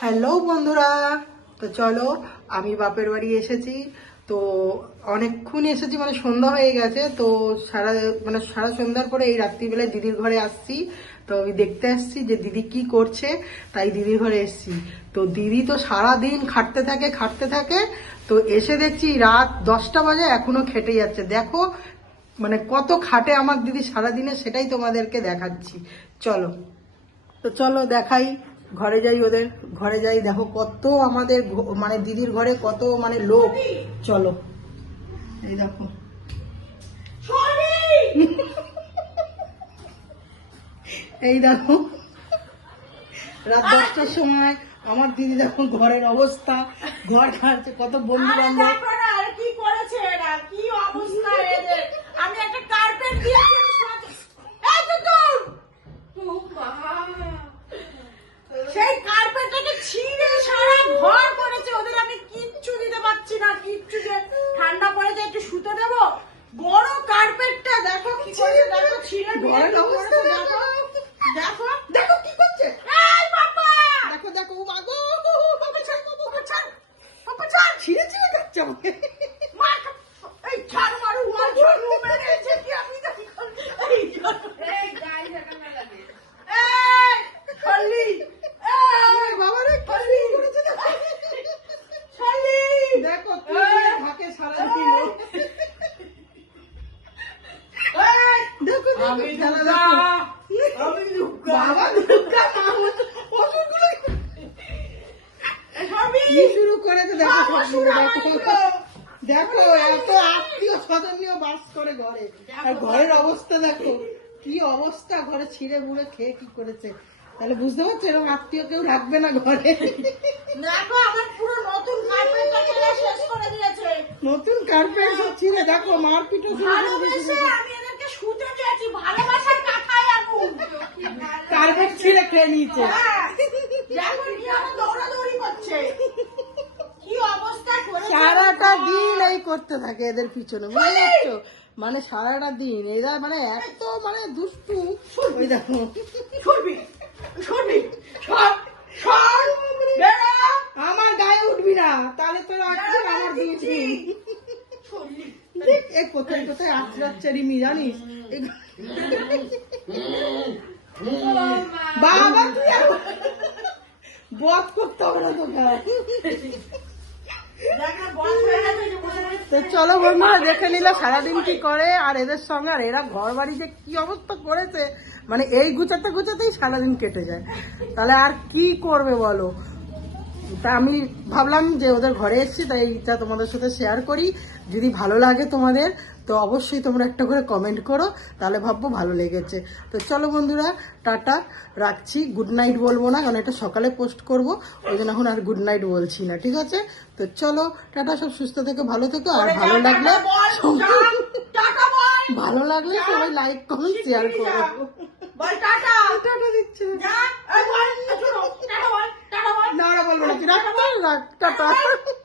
Hello বন্ধুরা, তো চলো, আমি বাপের বাড়ি এসেছি। তো অনেকক্ষণ এসেছি মানে সন্ধ্যা হয়ে গেছে, তো সারা মানে সারা সন্ধ্যার পরে এই রাত্রিবেলায় দিদির ঘরে আসছি। তো আমি দেখতে আসছি যে দিদি কি করছে, তাই দিদির ঘরে এসছি। তো দিদি তো সারা দিন খাটতে থাকে খাটতে থাকে। তো এসে দেখছি রাত দশটা বাজে, এখনও খেটে যাচ্ছে। দেখো মানে কত খাটে আমার দিদি সারাদিনে, সেটাই তোমাদেরকে দেখাচ্ছি। চলো, তো চলো দেখাই। ঘরে যাই ওদের ঘরে যাই দেখো কত আমাদের মানে দিদির ঘরে কত মানে লোক। চলো। এই দেখো। এই দেখো। রাত দশটার সময় আমার দিদি দেখো ঘরের অবস্থা ঘর খাচ্ছে কত বন্ধু বান্ধব কি করেছে এরা? কি অবস্থা এদের? আমি একটা কার্পেট দিয়েছি, আমি শোয়াতে- এই টুটুল! ও বাবা! সেই কার্পেটটাকে ছিঁড়ে সারা ঘর করেছে ওদের আমি কিচ্ছু দিতে পারছি না কিচ্ছু যে ঠান্ডা পড়েছে একটু শুতে দেবো বড় কার্পেটটা দেখো কি করেছে দেখো ছিঁড়ে ঘরের ঘরের অবস্থা দেখো। দেখো দেখো কি করছে এই বাবা দেখো দেখো ও মাগো বাবা ছাড় বাবা ছাড় বাবা ছাড় ছিঁড়ে ছিঁড়ে যাচ্ছে আমাকে মা এই ছাড় মারু মার ছাড়ু মেরেছে কি আমি দেখি এই এই গাই ঝাঁকানা লাগে এই খল্লি এই বাবা রে কি খল্লি করেছে দেখো। খল্লি দেখো কি থাকে সারাদিন ও। এই দেখো দেখো, আমি খেলা দুর্গা দেখো। আমি দুর্গা বাবা দুর্গা মা হচ্ছে অসুরগুলো আমি কি শুরু করেছে দেখো বাবা, সবগুলো শুনে দেখো দেখো। এত আত্মীয় স্বজন নিয়ে বাস করে ঘরে। আর ঘরের অবস্থা দেখো কি অবস্থা ঘরে ছিঁড়ে বুড়ে খেয়ে কি করেছে। তাহলে বুঝতে পারছ এরকম আত্মীয় কেউ রাখবে না ঘরে। দেখো আমার পুরো নতুন নতুন কার্পেট সব ছিঁড়ে দেখো মারপিটও শুরু ভালোবাসার কাথায় আগুন। কার্পেট ছিঁড়ে খেয়ে নিয়েছে। হ্যাঁ, দেখো রিয়ানা দৌড়াদৌড়ি করছে। কি অবস্থা করেছে সারাটা দিন এই করতে থাকে এদের পিছনে বুঝতে পারছ? মানে সারাটা দিন এরা মানে এত মানে দুষ্টু। ওই দেখো। বেড়া আমার গায়ে উঠবি না তাহলে তোর আজকে আমার দিয়েছি এ কোথায় কোথায় জানিস? বাবা তুই বধ করতে হবে না। তো চলো বন্ধুরা দেখে নিলে সারাদিন কি করে, আর এদের সঙ্গে, আর এরা ঘর বাড়ি যে কি অবস্থা করেছে মানে এই গুছাতে গুছাতেই সারাদিন কেটে যায়। তাহলে আর কি করবে বলো? তা আমি ভাবলাম যে ওদের ঘরে এসেছি তাই এইটা তোমাদের সাথে শেয়ার করি। যদি ভালো লাগে তোমাদের তো অবশ্যই তোমরা একটা করে কমেন্ট করো তাহলে ভাববো ভালো লেগেছে। তো চলো বন্ধুরা টাটা রাখছি। গুড নাইট বলব না কারণ এটা সকালে পোস্ট করব ওই জন্য এখন আর গুড নাইট বলছি না ঠিক আছে? তো চলো টাটা সব সুস্থ থেকে ভালো থেকো আর ভালো লাগলে ভালো লাগলে সবাই লাইক কমেন্ট শেয়ার করো। টাটা। দিচ্ছে। যা এই বল শোনো